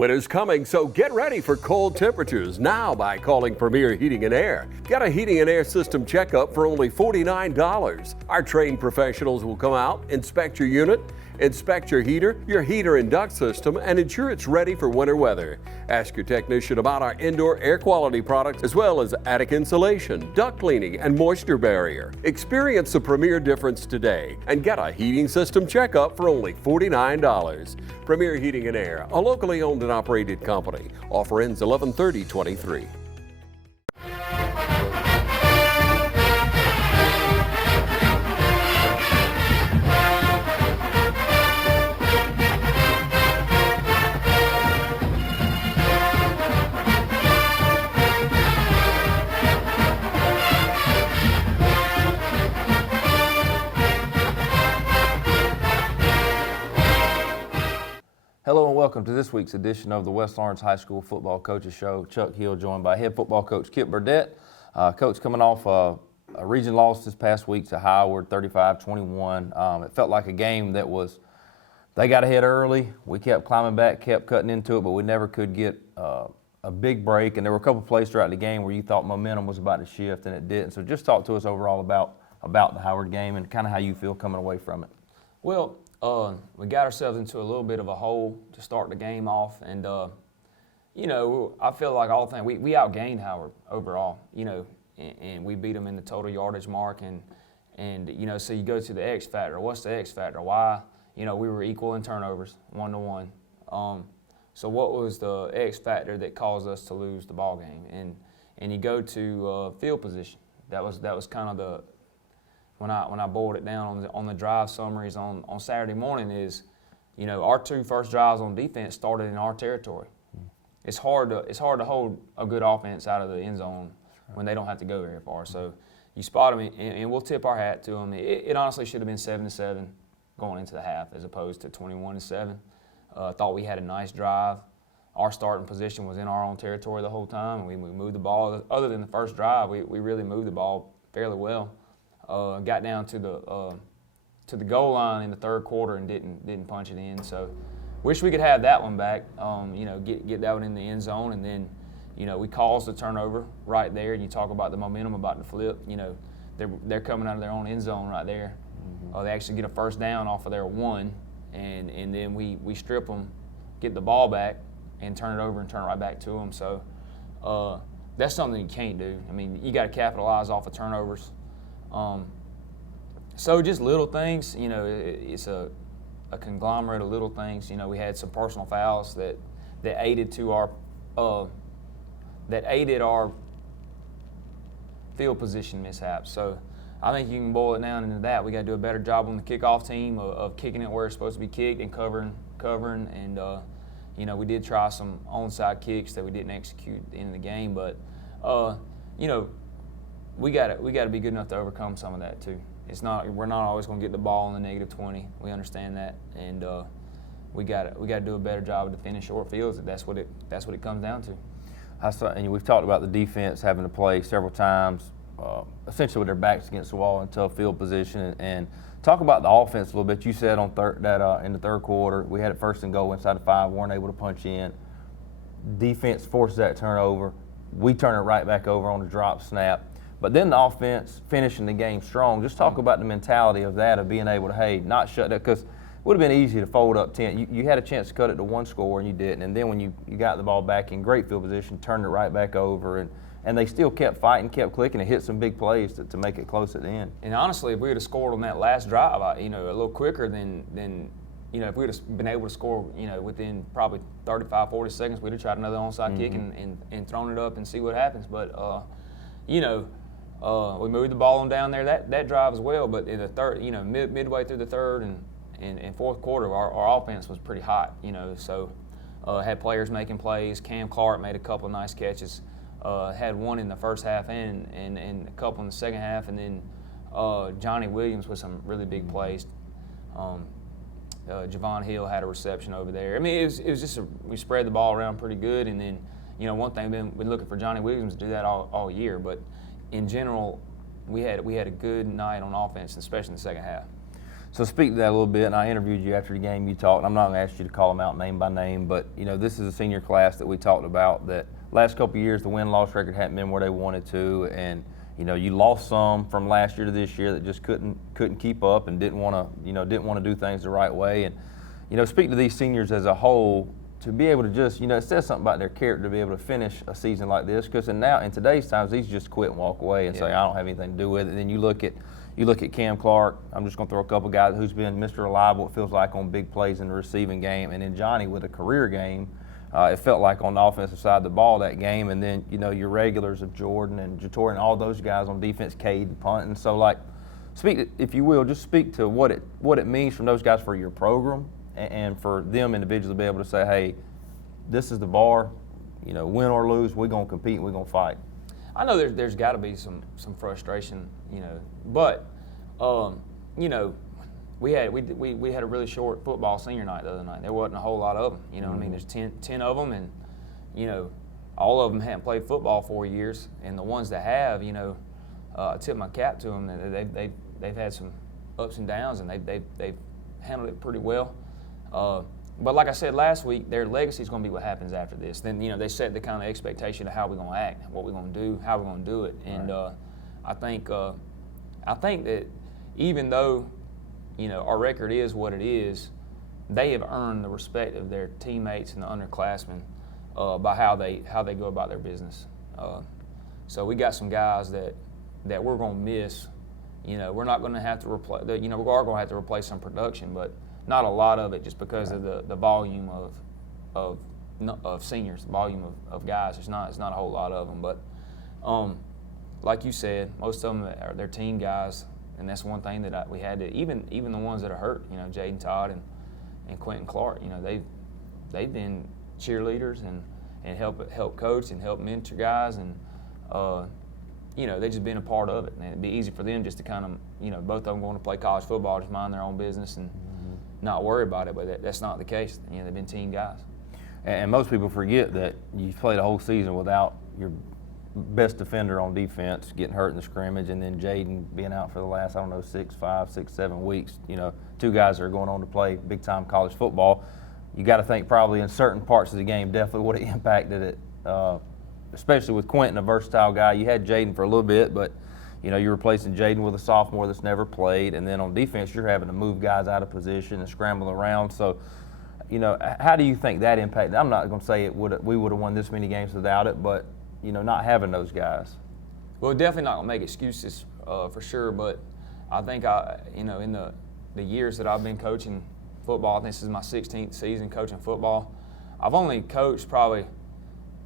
Winter's coming, so get ready for cold temperatures now by calling Premier Heating and Air. Get a heating and air system checkup for only $49. Our trained professionals will come out, inspect your unit, inspect your heater and duct system, and ensure it's ready for winter weather. Ask your technician about our indoor air quality products as well as attic insulation, duct cleaning, and moisture barrier. Experience the Premier difference today and get a heating system checkup for only $49. Premier Heating and Air, a locally owned and operated company. Offer ends 11/30/23. Hello and welcome to this week's edition of the West Lawrence High School Football Coaches Show. Chuck Hill joined by head football coach Kip Burdett. Coach coming off a region loss this past week to Howard, 35-21. It felt like a game that they got ahead early. We kept climbing back, kept cutting into it, but we never could get a big break. And there were a couple plays throughout the game where you thought momentum was about to shift and it didn't. So just talk to us overall about the Howard game and kind of how you feel coming away from it. Well, we got ourselves into a little bit of a hole to start the game off, and I feel like all things we outgained Howard overall, and we beat them in the total yardage mark, and so you go to the X factor. What's the X factor? Why? We were equal in turnovers, 1-1. So what was the X factor that caused us to lose the ball game? And you go to field position. That was kind of the when I boiled it down on the drive summaries on Saturday morning is, our two first drives on defense started in our territory. It's hard to hold a good offense out of the end zone when they don't have to go very far. So you spot them, and we'll tip our hat to them. It honestly should have been 7-7 going into the half as opposed to 21-7. Thought we had a nice drive. Our starting position was in our own territory the whole time, and we moved the ball. Other than the first drive, we really moved the ball fairly well. Got down to the goal line in the third quarter and didn't punch it in. So, wish we could have that one back. Get that one in the end zone, and then, we caused the turnover right there. And you talk about the momentum about the flip. They're coming out of their own end zone right there. They actually get a first down off of their one, and then we strip them, get the ball back, and turn it over and turn it right back to them. So, that's something you can't do. I mean, you got to capitalize off of turnovers. So just little things, it's a conglomerate of little things. We had some personal fouls that aided our field position mishaps. So I think you can boil it down into that. We got to do a better job on the kickoff team of kicking it where it's supposed to be kicked and covering, and we did try some onside kicks that we didn't execute at the end of the game, but we got to be good enough to overcome some of that too. We're not always going to get the ball in the -20. We understand that, and we got to do a better job to finish short fields. That's what it comes down to. And we've talked about the defense having to play several times, essentially with their backs against the wall in tough field position, and talk about the offense a little bit. You said that in the third quarter we had it first and goal inside the 5, weren't able to punch in. Defense forces that turnover. We turn it right back over on the drop snap. But then the offense finishing the game strong. Just talk about the mentality of that, of being able to, not shut that, because it would have been easy to fold up 10. You had a chance to cut it to one score, and you didn't. And then when you got the ball back in great field position, turned it right back over, and they still kept fighting, kept clicking, and hit some big plays to make it close at the end. And honestly, if we would have scored on that last drive, a little quicker than if we would have been able to score, within probably 35, 40 seconds, we'd have tried another onside kick and thrown it up and see what happens. But, we moved the ball on down there that drive as well, but in the third, midway through the third and fourth quarter, our offense was pretty hot, So had players making plays. Cam Clark made a couple of nice catches. Had one in the first half and a couple in the second half, and then Johnny Williams with some really big plays. Javon Hill had a reception over there. I mean, it was just we spread the ball around pretty good, and then one thing we've been looking for Johnny Williams to do that all year, but in general, we had a good night on offense, especially in the second half. So speak to that a little bit, and I interviewed you after the game. You talked, and I'm not going to ask you to call them out name by name, but this is a senior class that we talked about that last couple of years the win-loss record hadn't been where they wanted to, and you lost some from last year to this year that just couldn't keep up and didn't want to do things the right way. And speak to these seniors as a whole to be able to just it says something about their character to be able to finish a season like this, because in today's times these just quit and walk away and say I don't have anything to do with it. And then you look at Cam Clark. I'm just going to throw a couple guys who's been Mr. Reliable, it feels like, on big plays in the receiving game, and then Johnny with a career game. It felt like on the offensive side of the ball that game, and then your regulars of Jordan and Jator and all those guys on defense, Cade and Punt. And so speak, if you will, just speak to what it means from those guys for your program and for them individually to be able to say, hey, this is the bar, win or lose, we're going to compete and we're going to fight. I know there's got to be some frustration, but we had a really short football senior night the other night. There wasn't a whole lot of them. I mean, there's 10 of them, and all of them hadn't played football 4 years, and the ones that have, I tip my cap to them. They've had some ups and downs, and they've handled it pretty well. But like I said last week, their legacy is going to be what happens after this. Then they set the kind of expectation of how we're going to act, what we're going to do, how we're going to do it. And I think that even though our record is what it is, they have earned the respect of their teammates and the underclassmen by how they go about their business. So we got some guys that we're going to miss. We're not going to have to replace. We are going to have to replace some production, but not a lot of it, just because of the volume of seniors, volume of guys. It's not a whole lot of them, but like you said, most of them they're team guys, and that's one thing that we had to even the ones that are hurt. Jaden Todd and Quentin Clark. They've been cheerleaders and help coach and help mentor guys, and they've just been a part of it. And it'd be easy for them just to kind of both of them going to play college football, just mind their own business and not worry about it, but that's not the case. They've been team guys. And most people forget that you played a whole season without your best defender on defense getting hurt in the scrimmage, and then Jaden being out for the last, 6, 7 weeks. Two guys that are going on to play big-time college football. You got to think probably in certain parts of the game definitely would have impacted it, especially with Quentin, a versatile guy. You had Jaden for a little bit, but you're replacing Jaden with a sophomore that's never played, and then on defense you're having to move guys out of position and scramble around. So, how do you think that impacted? I'm not going to say we would have won this many games without it, but not having those guys. Well, definitely not going to make excuses for sure, but I think in the years that I've been coaching football, I think this is my 16th season coaching football. I've only coached probably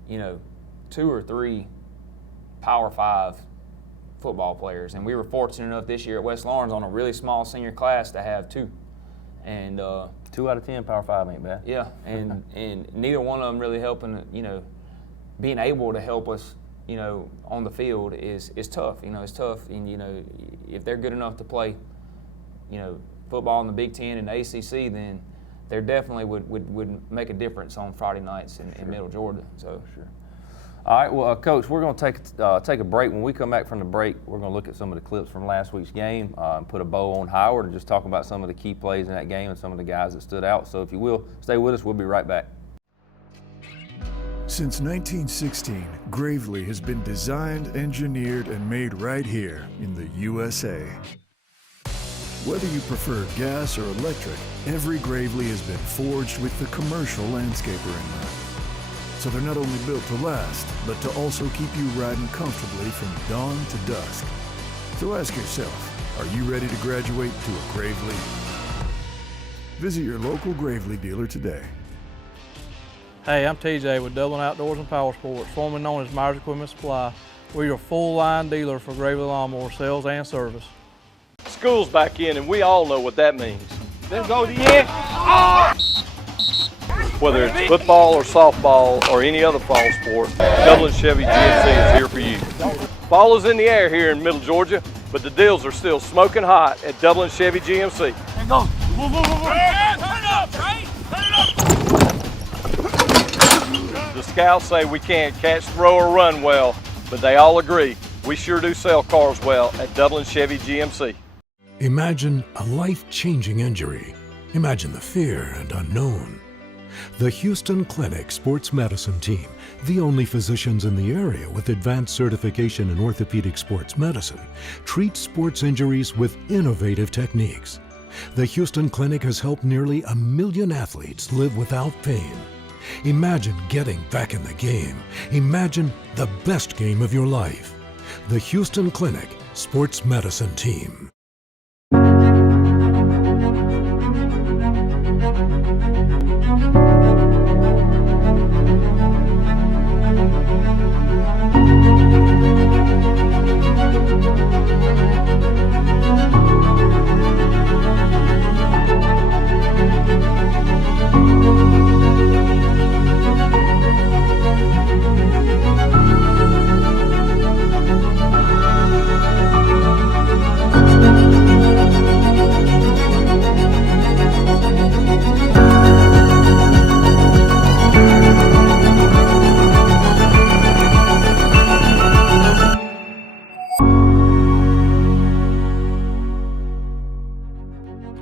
2 or 3 Power 5 football players, and we were fortunate enough this year at West Lawrence on a really small senior class to have 2. And 2 out of 10 Power 5 ain't bad. Yeah, and neither one of them really helping. Being able to help us, on the field is tough. It's tough, and if they're good enough to play, football in the Big Ten and the ACC, then they definitely would make a difference on Friday nights in Middle Georgia. So sure. All right, well, Coach, we're going to take a break. When we come back from the break, we're going to look at some of the clips from last week's game and put a bow on Howard and just talk about some of the key plays in that game and some of the guys that stood out. So if you will, stay with us. We'll be right back. Since 1916, Gravely has been designed, engineered, and made right here in the USA. Whether you prefer gas or electric, every Gravely has been forged with the commercial landscaper in mind. So they're not only built to last, but to also keep you riding comfortably from dawn to dusk. So ask yourself, are you ready to graduate to a Gravely? Visit your local Gravely dealer today. Hey, I'm TJ with Dublin Outdoors and Power Sports, formerly known as Myers Equipment Supply. We're your full-line dealer for Gravely Lawnmower sales and service. School's back in, and we all know what that means. Then go to the end. Oh! Whether it's football or softball or any other fall sport, Dublin Chevy GMC is here for you. Fall is in the air here in Middle Georgia, but the deals are still smoking hot at Dublin Chevy GMC. And go. Move, move, move, move. Turn it up, Trey. Turn it up. The scouts say we can't catch, throw, or run well, but they all agree we sure do sell cars well at Dublin Chevy GMC. Imagine a life-changing injury. Imagine the fear and unknown. The Houston Clinic Sports Medicine Team, the only physicians in the area with advanced certification in orthopedic sports medicine, treats sports injuries with innovative techniques. The Houston Clinic has helped nearly 1 million athletes live without pain. Imagine getting back in the game. Imagine the best game of your life. The Houston Clinic Sports Medicine Team.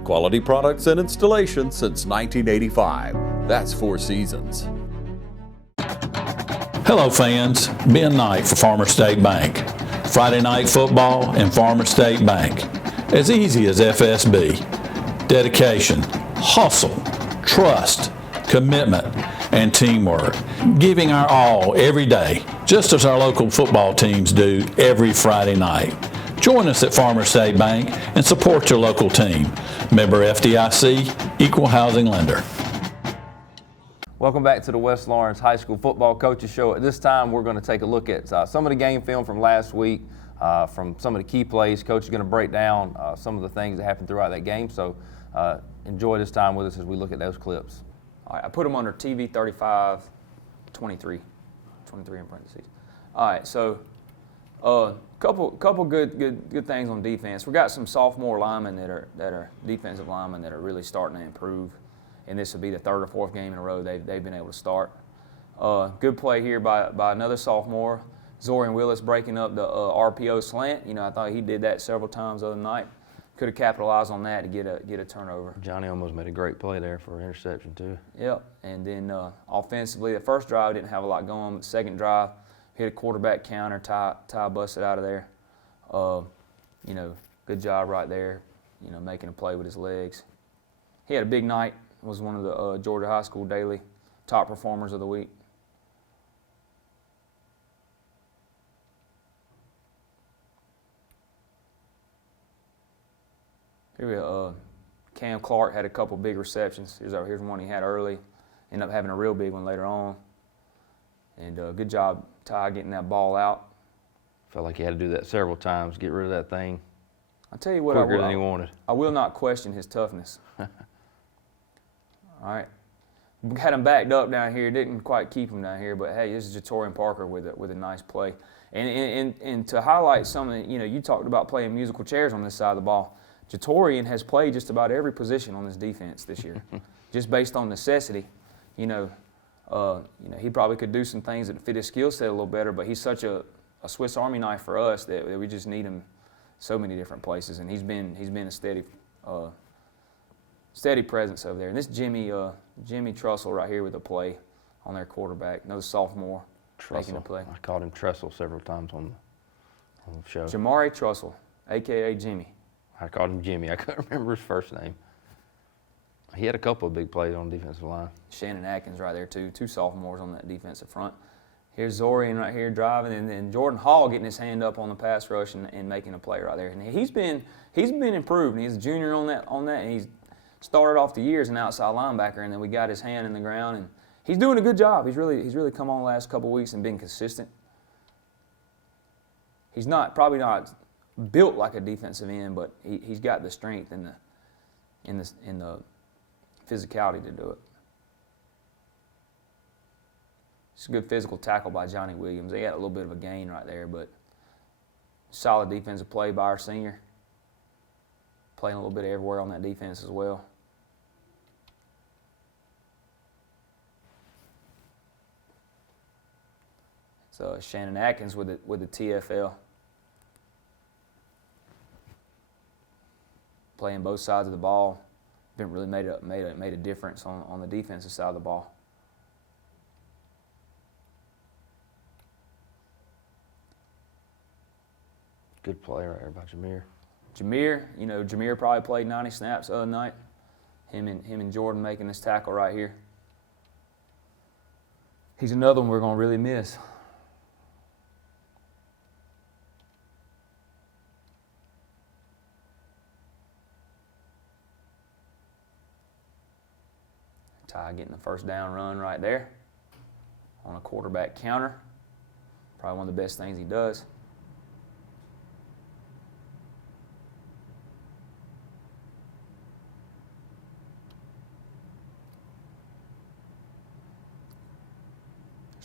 Quality products and installation since 1985. That's 4 Seasons. Hello fans, Ben Knight for Farmer State Bank. Friday night football and Farmer State Bank. As easy as FSB. Dedication, hustle, trust, commitment, and teamwork. Giving our all every day, just as our local football teams do every Friday night. Join us at Farmer State Bank and support your local team. Member FDIC, Equal Housing Lender. Welcome back to the West Lawrence High School Football Coaches Show. At this time, we're going to take a look at some of the game film from last week, from some of the key plays. Coach is going to break down some of the things that happened throughout that game. So enjoy this time with us as we look at those clips. All right, I put them under TV 35, 23 in parentheses. All right, so couple good things on defense. We got some sophomore linemen that are defensive linemen that are really starting to improve, and this will be the 3rd or 4th game in a row they've been able to start. Good play here by another sophomore, Zorian Willis, breaking up the RPO slant. You know, I thought he did that several times the other night. Could have capitalized on that to get a turnover. Johnny almost made a great play there for an interception too. Yep, and then offensively, the first drive didn't have a lot going, but the second drive, hit a quarterback counter, Ty busted out of there. You know, good job right there, you know, making a play with his legs. He had a big night, was one of the Georgia High School Daily top performers of the week. Here we go. Cam Clark had a couple big receptions. Here's one he had early. Ended up having a real big one later on. And good job, Ty, getting that ball out. Felt like he had to do that several times, get rid of that thing I'll tell you what, quicker than he wanted. I will not question his toughness. All right. Had him backed up down here. Didn't quite keep him down here, but hey, this is Jatorian Parker with a nice play. And to highlight something, you know, you talked about playing musical chairs on this side of the ball. Jatorian has played just about every position on this defense this year, just based on necessity. You know, he probably could do some things that fit his skill set a little better, but he's such a Swiss Army knife for us that we just need him so many different places, and he's been a steady presence over there. And this Jimmy Trussell right here with a play on their quarterback, another sophomore making a play. I called him Tressel several times on the show. Jamari Trussell, a.k.a. Jimmy. I called him Jimmy. I couldn't remember his first name. He had a couple of big plays on the defensive line. Shannon Atkins right there too, 2 sophomores on that defensive front. Here's Zorian right here driving, and then Jordan Hall getting his hand up on the pass rush and making a play right there. And he's been improved. And he's a junior on that, and he's started off the year as an outside linebacker, and then we got his hand in the ground, and he's doing a good job. He's really come on the last couple of weeks and been consistent. He's probably not built like a defensive end, but he's got the strength and the physicality to do it. It's a good physical tackle by Johnny Williams. They had a little bit of a gain right there, but solid defensive play by our senior. Playing a little bit everywhere on that defense as well. So Shannon Atkins with the TFL. playing both sides of the ball. Been really made a difference on the defensive side of the ball. Good play right there by Jameer. Jameer probably played 90 snaps the other night. Him and Jordan making this tackle right here. He's another one we're going to really miss. Ty getting the first down run right there on a quarterback counter. Probably one of the best things he does.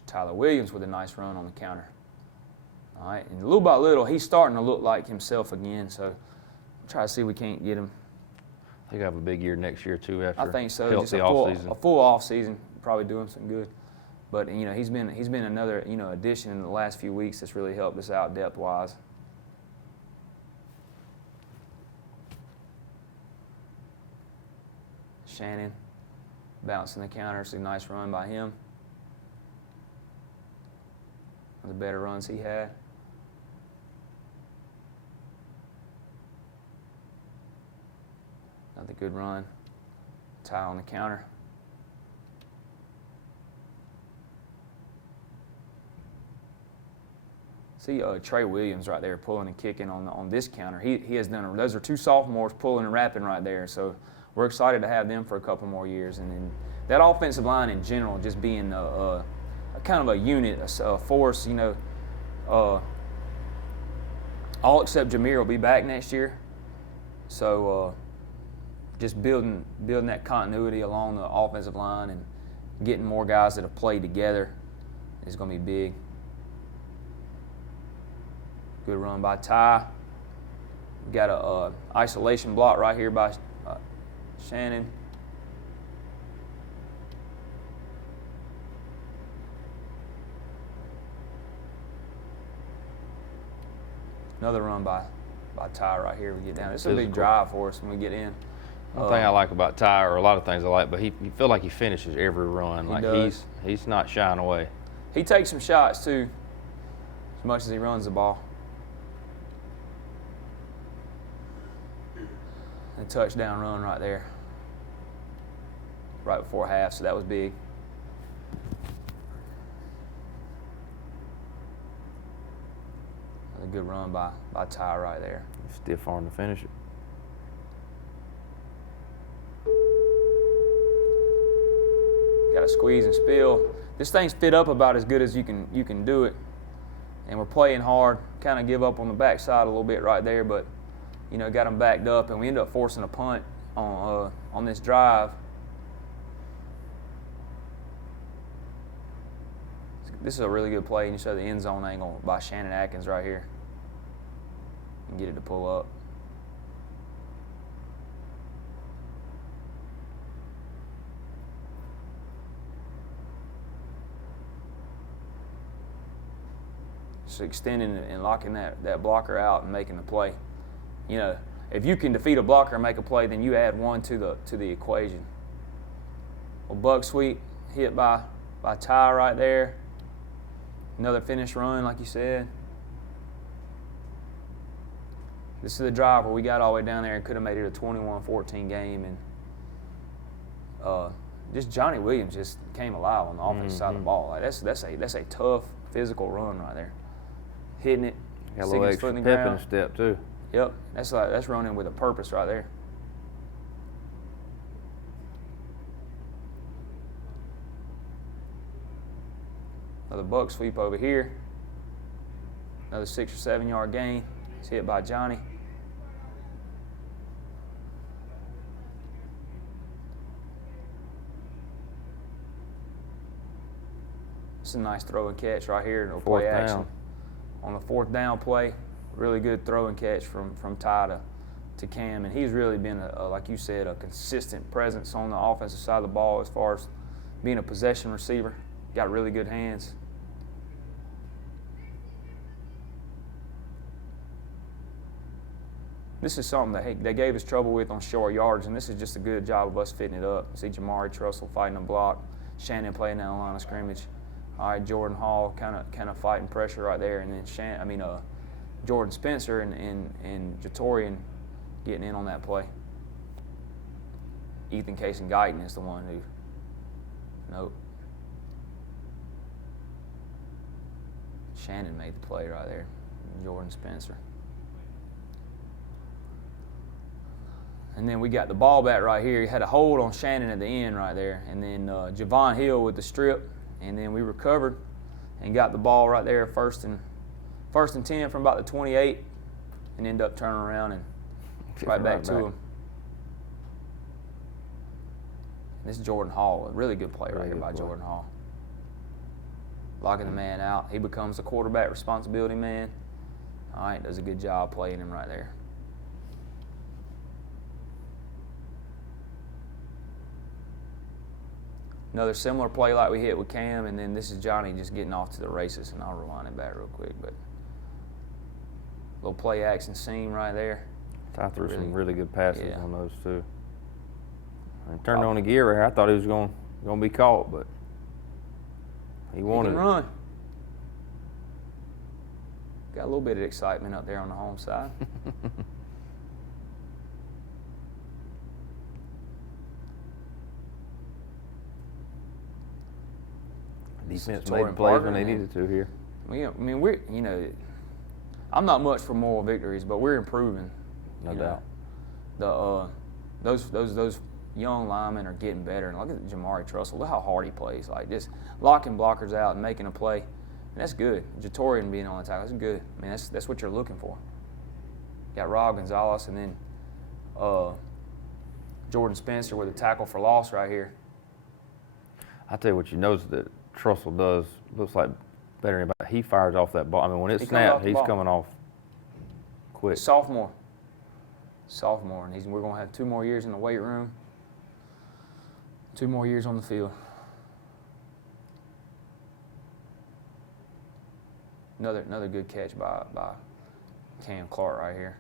Tyler Williams with a nice run on the counter. All right, and little by little, he's starting to look like himself again, so try to see if we can't get him. I think I have a big year next year too after I think so. Just healthy a offseason. full off season, probably doing some good. But he's been another addition in the last few weeks that's really helped us out depth wise. Shannon bouncing the counter. It's a nice run by him. One of the better runs he had. Another good run. Ty on the counter. See Trey Williams right there pulling and kicking on this counter. He has done those are two sophomores pulling and rapping right there. So we're excited to have them for a couple more years. And then that offensive line in general just being a kind of a unit, a force, all except Jameer will be back next year. So just building that continuity along the offensive line and getting more guys that have played together is going to be big. Good run by Ty. Got a isolation block right here by Shannon. Another run by Ty right here. We get down. It's a big drive for us when we get in. One thing I like about Ty, or a lot of things I like, but you feel like he finishes every run. He Like does. he's not shying away. He takes some shots too, as much as he runs the ball. A touchdown run right there, right before half, so that was big. Another good run by Ty right there. Stiff arm to finish it. Got to squeeze and spill. This thing's fit up about as good as you can do it, and we're playing hard. Kind of give up on the backside a little bit right there, but got them backed up, and we end up forcing a punt on this drive. This is a really good play, and you saw the end zone angle by Shannon Atkins right here. And get it to pull up. Just extending and locking that blocker out and making the play. If you can defeat a blocker and make a play, then you add one to the equation. Well, buck sweep hit by Ty right there. Another finish run, like you said. This is the drive where we got all the way down there and could have made it a 21-14 game, and just Johnny Williams just came alive on the offensive side of the ball. Like that's a tough physical run right there. Hitting it, Got a sticking little his foot extra in the pep in ground. the step too. Yep, that's running with a purpose right there. Another buck sweep over here. Another 6 or 7 yard gain. It's hit by Johnny. It's a nice throw and catch right here. No play action. On the fourth down play, really good throw and catch from Ty to Cam, and he's really been, like you said, a consistent presence on the offensive side of the ball as far as being a possession receiver. Got really good hands. this is something that they gave us trouble with on short yards, and this is just a good job of us fitting it up. See Jamari Trussell fighting a block, Shannon playing down the line of scrimmage. All right, Jordan Hall kind of fighting pressure right there, and then Jordan Spencer and Jatorian getting in on that play. Ethan Casey Guyton is the one who, nope. Shannon made the play right there, Jordan Spencer. And then we got the ball back right here. He had a hold on Shannon at the end right there. And then Javon Hill with the strip. And then we recovered and got the ball right there, first and 10 from about the 28, and ended up turning around and right back to him. This is Jordan Hall, a really good play right here by Jordan Hall. Locking the man out. He becomes a quarterback responsibility man. All right, does a good job playing him right there. Another similar play like we hit with Cam, and then this is Johnny just getting off to the races, and I'll rewind it back real quick. But little play action seam right there. I threw some really good passes on those too. And turned on the gear right here. I thought he was going to be caught, but he wanted He can it. run. Got a little bit of excitement up there on the home side. Defense made the plays when they needed to here. I'm not much for moral victories, but we're improving. No doubt. Those young linemen are getting better. And look at Jamari Trussell. Look how hard he plays. Like just locking blockers out and making a play. And that's good. Jatorian being on the tackle, that's good. I mean, that's what you're looking for. You got Rob Gonzalez and then Jordan Spencer with a tackle for loss right here. I tell you what, you notice that Trussell does looks like better than anybody. He fires off that ball. I mean, when it snaps, he's coming off quick. Sophomore, and we're going to have 2 more years in the weight room, 2 more years on the field. Another good catch by Cam Clark right here.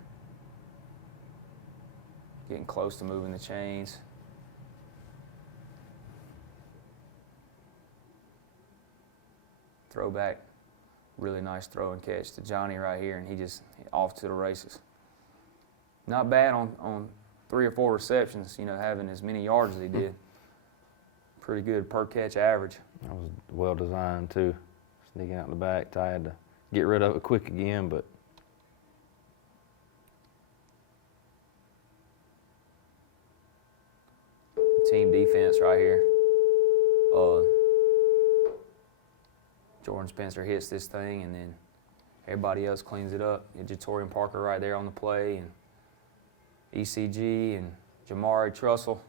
Getting close to moving the chains. Throwback, really nice throw and catch to Johnny right here, and he just off to the races. Not bad on 3 or 4 receptions, having as many yards as he did. Pretty good per catch average. That was well designed too. Sneaking out in the back, Ty had to get rid of it quick again, but team defense right here. Jordan Spencer hits this thing, and then everybody else cleans it up. Jatorian Parker right there on the play, and ECG and Jamari Trussell.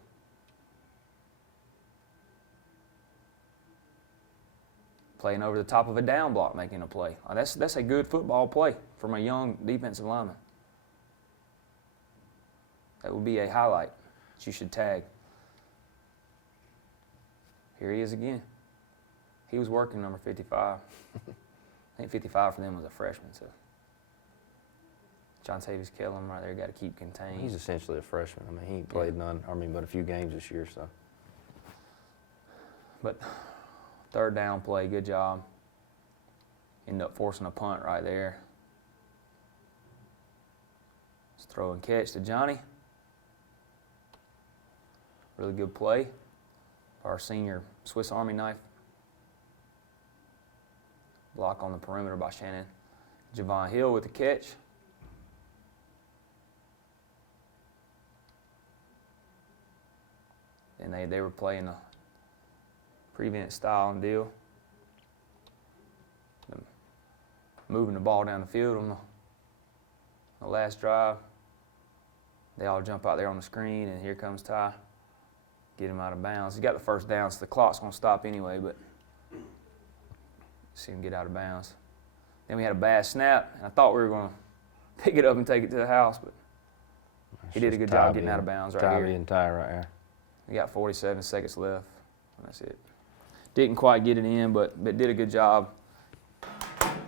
Playing over the top of a down block, making a play. That's a good football play from a young defensive lineman. That would be a highlight that you should tag. Here he is again. He was working number 55. I think 55 for them was a freshman, so. John Tavis Kellum right there, got to keep contained. he's essentially a freshman. I mean, he played but a few games this year, so. But 3rd down play, good job. End up forcing a punt right there. Just throw and catch to Johnny. Really good play. Our senior Swiss Army knife. Block on the perimeter by Shannon. Javon Hill with the catch. And they were playing a prevent style and deal. Moving the ball down the field on the last drive. They all jump out there on the screen, and here comes Ty. Get him out of bounds. He got the 1st down, so the clock's going to stop anyway, but see him get out of bounds. Then we had a bad snap, and I thought we were going to pick it up and take it to the house, but he did a good job getting out of bounds right here. And Ty right here. We got 47 seconds left, and that's it. Didn't quite get it in, but did a good job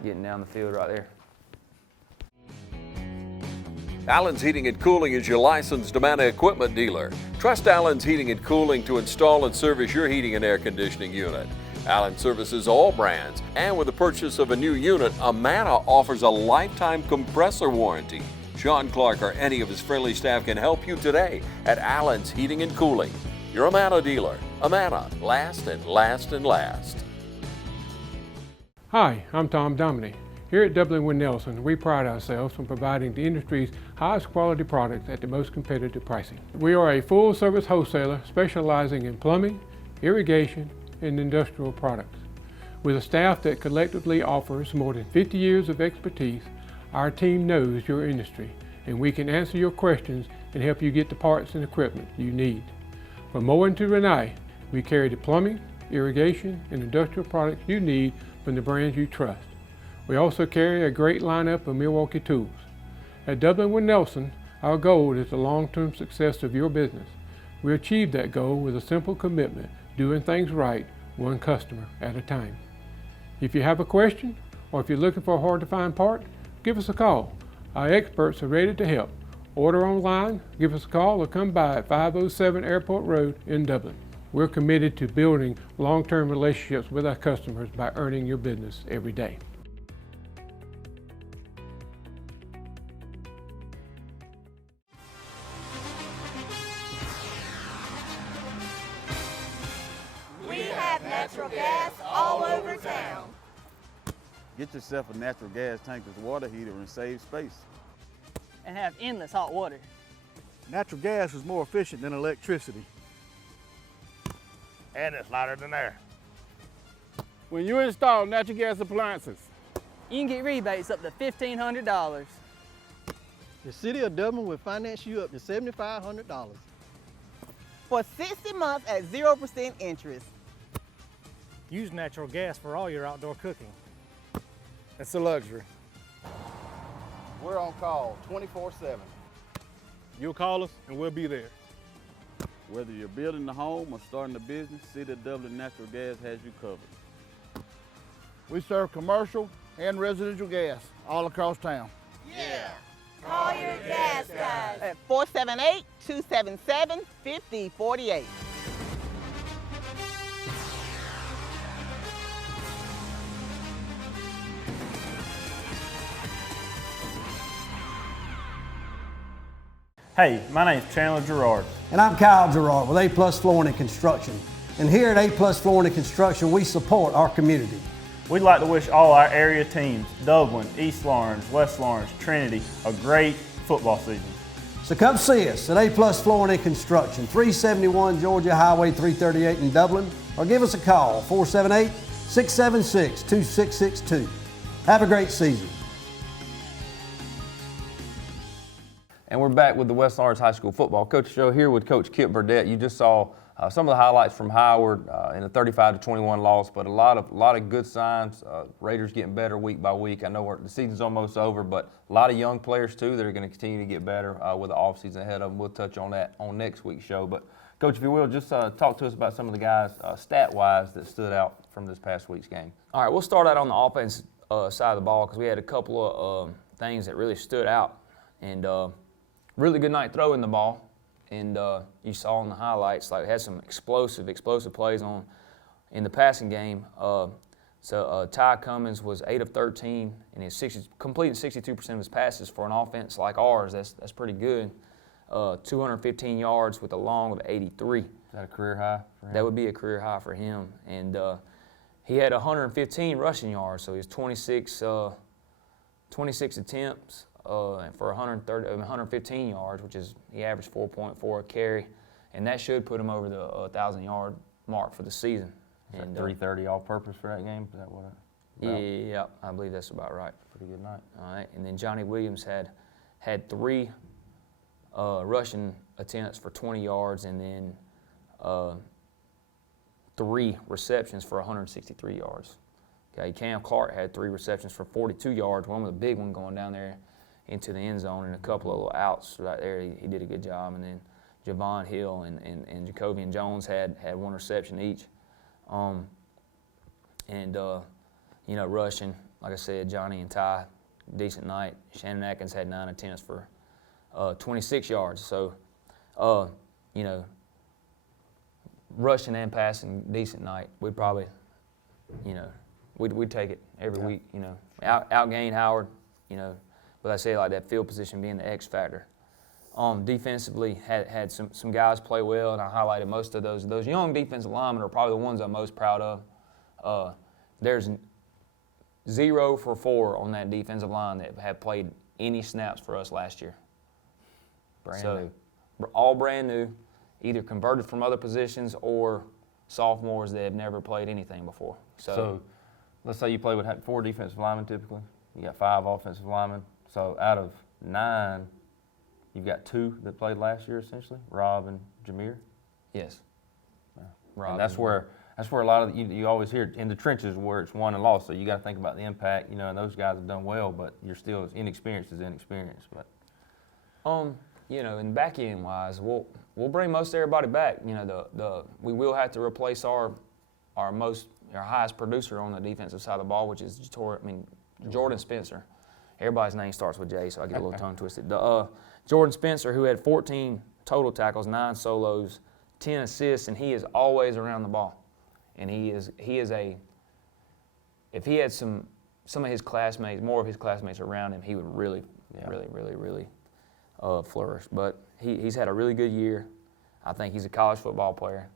getting down the field right there. Allen's Heating and Cooling is your licensed Amana equipment dealer. Trust Allen's Heating and Cooling to install and service your heating and air conditioning unit. Allen services all brands, and with the purchase of a new unit, Amana offers a lifetime compressor warranty. Sean Clark or any of his friendly staff can help you today at Allen's Heating and Cooling. Your Amana dealer. Amana, last and last and last. Hi, I'm Tom Dominy. Here at Dublin Wind Nelson, we pride ourselves on providing the industry's highest quality products at the most competitive pricing. We are a full-service wholesaler specializing in plumbing, irrigation, and industrial products. With a staff that collectively offers more than 50 years of expertise, our team knows your industry, and we can answer your questions and help you get the parts and equipment you need. From mowing to Renee, we carry the plumbing, irrigation, and industrial products you need from the brands you trust. We also carry a great lineup of Milwaukee tools. At Dublin Wind Nelson, our goal is the long-term success of your business. We achieve that goal with a simple commitment, doing things right, one customer at a time. If you have a question, or if you're looking for a hard-to-find part, give us a call. Our experts are ready to help. Order online, give us a call, or come by at 507 Airport Road in Dublin. We're committed to building long-term relationships with our customers by earning your business every day. Natural gas all over town. Get yourself a natural gas tankless water heater and save space. And have endless hot water. Natural gas is more efficient than electricity. And it's lighter than air. When you install natural gas appliances, you can get rebates up to $1,500. The City of Dublin will finance you up to $7,500. For 60 months at 0% interest. Use natural gas for all your outdoor cooking. It's a luxury. We're on call 24/7. You'll call us and we'll be there. Whether you're building a home or starting a business, City of Dublin Natural Gas has you covered. We serve commercial and residential gas all across town. Yeah. Call your gas guys at 478-277-5048. Hey, my name's Chandler Gerard. And I'm Kyle Gerard with A+ Flooring and Construction. And here at A+ Flooring and Construction, we support our community. We'd like to wish all our area teams, Dublin, East Lawrence, West Lawrence, Trinity, a great football season. So come see us at A+ Flooring and Construction, 371 Georgia Highway 338 in Dublin, or give us a call, 478-676-2662. Have a great season. And we're back with the West Lawrence High School football coach show here with Coach Kip Burdett. You just saw some of the highlights from Howard in a 35-21 loss, but a lot of good signs. Raiders getting better week by week. I know the season's almost over, but a lot of young players too that are going to continue to get better with the offseason ahead of them. We'll touch on that on next week's show. But Coach, if you will, just talk to us about some of the guys stat-wise that stood out from this past week's game. All right, we'll start out on the offense side of the ball because we had a couple of things that really stood out. And really good night throwing the ball, and you saw in the highlights, like, had some explosive plays in the passing game. So Ty Cummins was 8 of 13, and he's completing 62% of his passes for an offense like ours. That's pretty good. 215 yards with a long of 83. Is that a career high for him? That would be a career high for him, and he had 115 rushing yards, so he's 26 attempts. For 115 yards, which is he averaged 4.4 a carry, and that should put him over the 1,000-yard mark for the season. And 330 all-purpose for that game? Is that what? Yeah, I believe that's about right. Pretty good night. All right, and then Johnny Williams had 3 rushing attempts for 20 yards, and then 3 receptions for 163 yards. Okay, Cam Clark had 3 receptions for 42 yards. One was a big one going down there into the end zone, and a couple of little outs right there. He did a good job. And then Javon Hill and Jacobian Jones had 1 reception each. Rushing, like I said, Johnny and Ty, decent night. Shannon Atkins had 9 attempts for 26 yards. So, you know, rushing and passing decent night, we'd probably, you know, we'd take it every week. You know, outgain Howard. You know, but I say like that field position being the X factor. Defensively, had some guys play well, and I highlighted most of those young defensive linemen are probably the ones I'm most proud of. There's 0 for 4 on that defensive line that have played any snaps for us last year. Brand new. All brand new, either converted from other positions or sophomores that have never played anything before. So let's say you play with 4 defensive linemen typically. You got 5 offensive linemen. So out of 9, you've got 2 that played last year essentially, Rob and Jameer. Yes. Rob, and that's where a lot of you always hear in the trenches where it's won and lost. So you got to think about the impact. You know, and those guys have done well, but you're still as inexperienced as inexperienced. But you know, and back end wise, we'll bring most everybody back. You know, we will have to replace our highest producer on the defensive side of the ball, which is Jordan Spencer. Everybody's name starts with J, so I get a little tongue twisted. Jordan Spencer, who had 14 total tackles, 9 solos, 10 assists, and he is always around the ball. And he is if he had some of his classmates, more of his classmates around him, he would really flourish. But he's had a really good year. I think he's a college football player.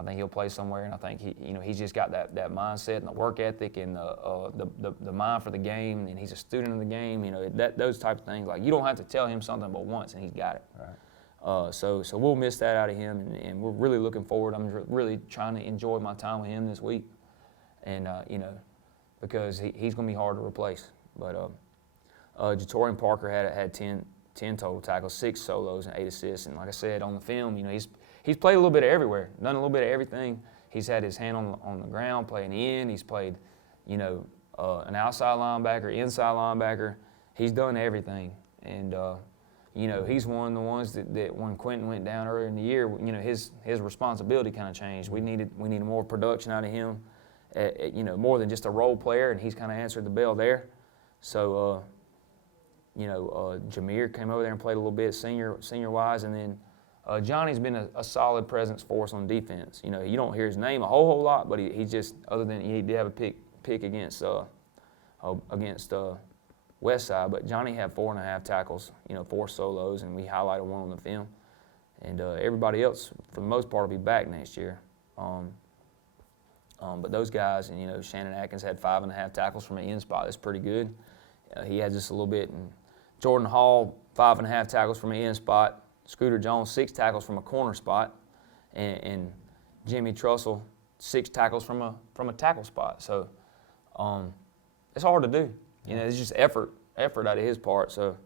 I think he'll play somewhere, and I think he's just got that mindset and the work ethic and the mind for the game, and he's a student of the game. You know, those type of things. Like, you don't have to tell him something but once, and he's got it. Right. So we'll miss that out of him, and we're really looking forward. I'm really trying to enjoy my time with him this week, and you know, because he's going to be hard to replace. But Jatorian Parker had 10 total tackles, 6 solos, and 8 assists. And like I said, on the film, you know, he's played a little bit of everywhere, done a little bit of everything. He's had his hand on the ground, playing in. He's played, you know, an outside linebacker, inside linebacker. He's done everything. And, you know, he's one of the ones that when Quentin went down earlier in the year, you know, his responsibility kind of changed. We needed more production out of him, you know, more than just a role player, and he's kind of answered the bell there. So, you know, Jameer came over there and played a little bit senior-wise, and then Johnny's been a solid presence for us on defense. You know, you don't hear his name a whole lot, but he just, other than he did have a pick against Westside, but Johnny had 4.5 tackles, you know, 4 solos, and we highlighted one on the film. And everybody else, for the most part, will be back next year. But those guys, and you know, Shannon Atkins had 5.5 tackles from an end spot. That's pretty good. He had just a little bit. And Jordan Hall, 5.5 tackles from an end spot. Scooter Jones, 6 tackles from a corner spot, and Jimmy Trussell, 6 tackles from a tackle spot. So it's hard to do. You know, it's just effort out of his part. So,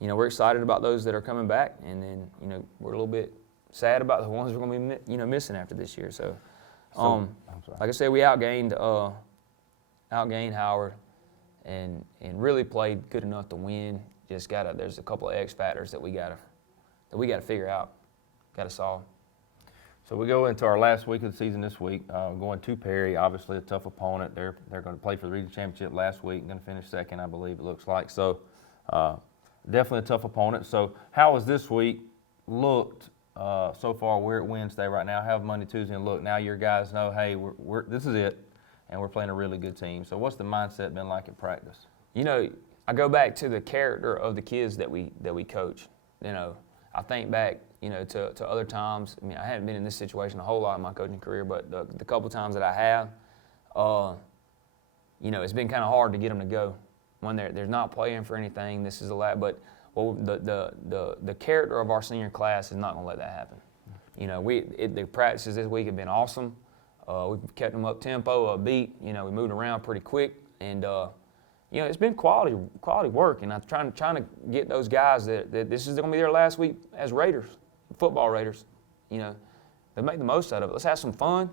you know, we're excited about those that are coming back, and then, you know, we're a little bit sad about the ones we're going to be, you know, missing after this year. So, like I said, we outgained Howard, and really played good enough to win. Just there's a couple of X factors that we gotta figure out, gotta solve. So we go into our last week of the season this week, going to Perry, obviously a tough opponent. They're going to play for the regional championship last week, going to finish second, I believe it looks like. So definitely a tough opponent. So how has this week looked so far? We're at Wednesday right now. How have Monday, Tuesday looked? Now your guys know, hey, this is it, and we're playing a really good team. So what's the mindset been like in practice? You know, I go back to the character of the kids that we coach. You know, I think back, you know, to other times. I mean, I haven't been in this situation a whole lot in my coaching career, but the couple times that I have, you know, it's been kind of hard to get them to go when they're not playing for anything. This is a lot, but the character of our senior class is not going to let that happen. You know, the practices this week have been awesome. We've kept them up tempo, upbeat. You know, we moved around pretty quick, and you know, it's been quality work, and I'm trying to get those guys that this is going to be their last week as Raiders, football Raiders. You know, they make the most out of it. Let's have some fun.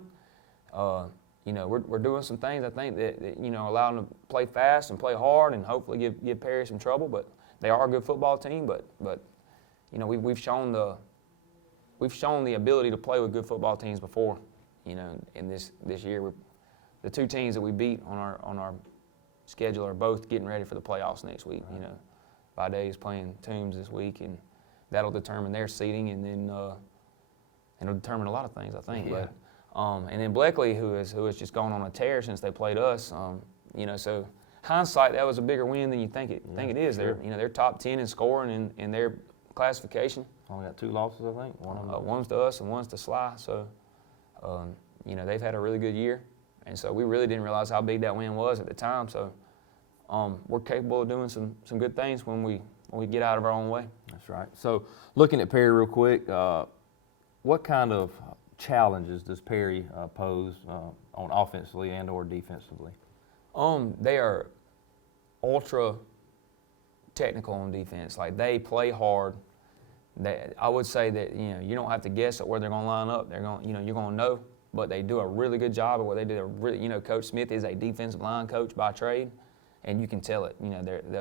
You know, we're doing some things I think that you know, allow them to play fast and play hard, and hopefully give Perry some trouble. But they are a good football team. But you know, we've shown the ability to play with good football teams before. You know, in this year, the 2 teams that we beat on our schedule are both getting ready for the playoffs next week. You know, Vide is playing Toombs this week, and that'll determine their seeding, and then it'll determine a lot of things, I think. Yeah. But and then Bleckley, who has just gone on a tear since they played us, so hindsight, that was a bigger win than you think it is. Sure. They're top 10 in scoring in their classification. Only got 2 losses, I think. One's to us and one's to Sly. So, they've had a really good year, and so we really didn't realize how big that win was at the time. So, we're capable of doing some good things when we get out of our own way. That's right. So, looking at Perry real quick, what kind of challenges does Perry pose on offensively and or defensively? They are ultra technical on defense. Like, they play hard. I would say that you don't have to guess at where they're going to line up. They're going, you're going to know. But they do a really good job of what they do. Coach Smith is a defensive line coach by trade, and you can tell it.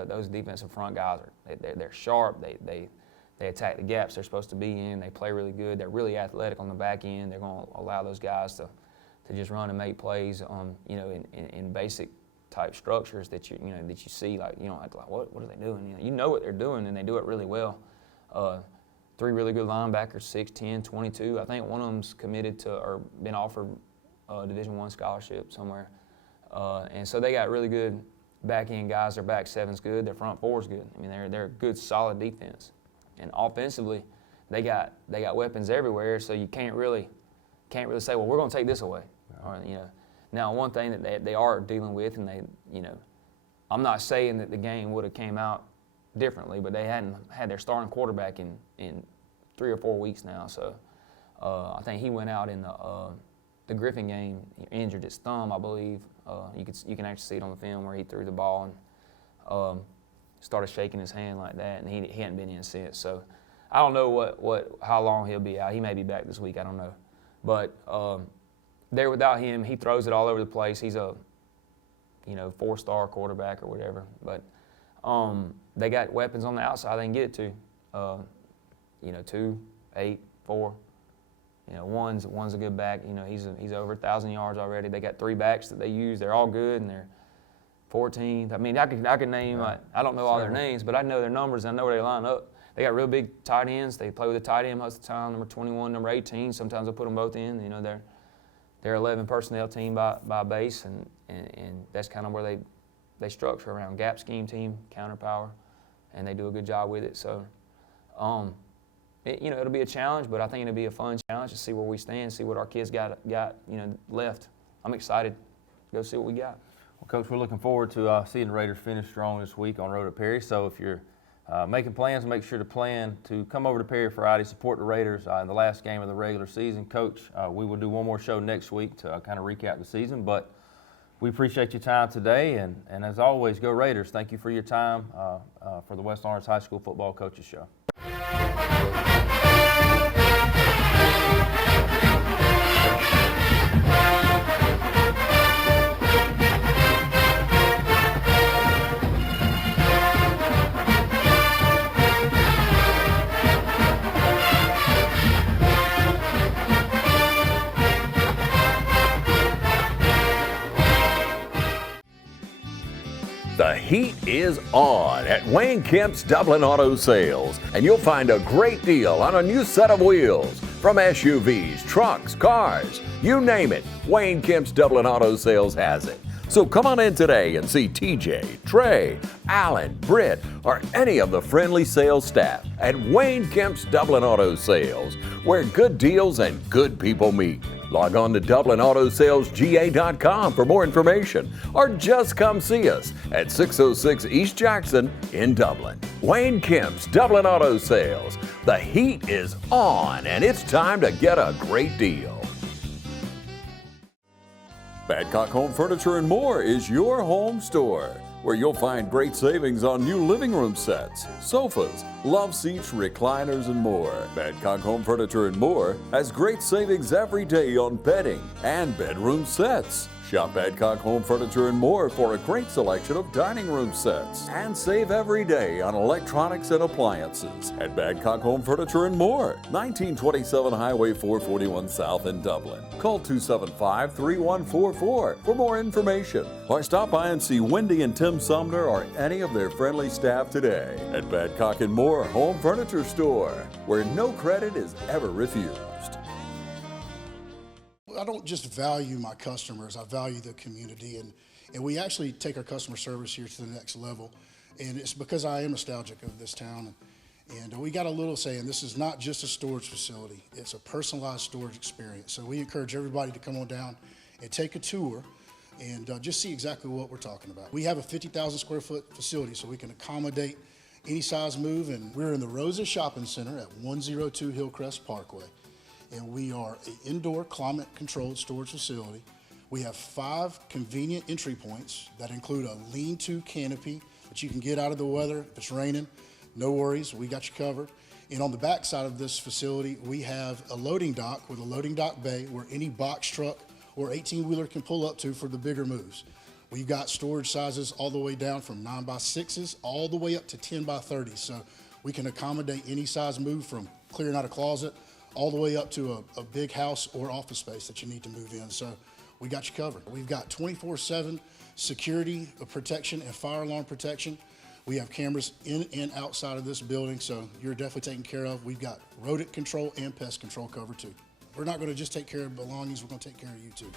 Those defensive front guys they're sharp. They attack the gaps they're supposed to be in. They play really good. They're really athletic on the back end. They're going to allow those guys to just run and make plays. In basic type structures that you see, like, you don't have to, like, what are they doing? You know what they're doing, and they do it really well. 3 really good linebackers, 6'10", 22. I think one of them's committed to or been offered a Division I scholarship somewhere. And so they got really good back end guys. Their back seven's good. Their front four's good. I mean, they're a good, solid defense. And offensively, they got weapons everywhere. So you can't really say, well, we're going to take this away. Or, Now, one thing that they are dealing with, and I'm not saying that the game would have came out differently, but they hadn't had their starting quarterback in 3 or 4 weeks now. So I think he went out in the Griffin game, injured his thumb, I believe. You can actually see it on the film where he threw the ball and started shaking his hand like that, and he hadn't been in since. So I don't know how long he'll be out. He may be back this week. I don't know, but there without him, he throws it all over the place. He's a 4-star quarterback or whatever, but they got weapons on the outside they can get it to. 2, 8, 4. One's a good back. He's over 1,000 yards already. They got 3 backs that they use. They're all good, and they're 14th. I mean, I could name. I don't know all their names, but I know their numbers. And I know where they line up. They got real big tight ends. They play with a tight end most of the time. Number 21, number 18. Sometimes they'll put them both in. They're 11 personnel team by base, and that's kind of where they structure around gap scheme team, counter power, and they do a good job with it. So, it'll be a challenge, but I think it'll be a fun challenge to see where we stand, see what our kids got left. I'm excited to go see what we got. Well, Coach, we're looking forward to seeing the Raiders finish strong this week on road to Perry. So if you're making plans, make sure to plan to come over to Perry Friday, support the Raiders in the last game of the regular season. Coach, we will do one more show next week to kind of recap the season, but we appreciate your time today, and as always, go Raiders. Thank you for your time for the West Orange High School Football Coaches Show. The heat is on at Wayne Kemp's Dublin Auto Sales, and you'll find a great deal on a new set of wheels. From SUVs, trucks, cars, you name it, Wayne Kemp's Dublin Auto Sales has it. So come on in today and see TJ, Trey, Alan, Britt, or any of the friendly sales staff at Wayne Kemp's Dublin Auto Sales, where good deals and good people meet. Log on to DublinAutoSalesGA.com for more information, or just come see us at 606 East Jackson in Dublin. Wayne Kemp's Dublin Auto Sales. The heat is on, and it's time to get a great deal. Badcock Home Furniture and More is your home store, where you'll find great savings on new living room sets, sofas, love seats, recliners, and more. Badcock Home Furniture and More has great savings every day on bedding and bedroom sets. Shop Badcock Home Furniture and More for a great selection of dining room sets. And save every day on electronics and appliances at Badcock Home Furniture and More, 1927 Highway 441 South in Dublin. Call 275-3144 for more information, or stop by and see Wendy and Tim Sumner or any of their friendly staff today at Badcock and More Home Furniture Store, where no credit is ever refused. I don't just value my customers, I value the community, and we actually take our customer service here to the next level. And it's because I am nostalgic of this town. And we got a little saying, this is not just a storage facility, it's a personalized storage experience. So we encourage everybody to come on down and take a tour and just see exactly what we're talking about. We have a 50,000 square foot facility, so we can accommodate any size move, and we're in the Rosa Shopping Center at 102 Hillcrest Parkway. And we are an indoor climate-controlled storage facility. We have 5 convenient entry points that include a lean-to canopy that you can get out of the weather. If it's raining, no worries, we got you covered. And on the back side of this facility, we have a loading dock with a loading dock bay where any box truck or 18-wheeler can pull up to for the bigger moves. We've got storage sizes all the way down from 9x6s all the way up to 10x30s. So we can accommodate any size move from clearing out a closet all the way up to a big house or office space that you need to move in. So we got you covered. We've got 24/7 security protection and fire alarm protection. We have cameras in and outside of this building, so you're definitely taken care of. We've got rodent control and pest control covered too. We're not going to just take care of belongings, we're going to take care of you too.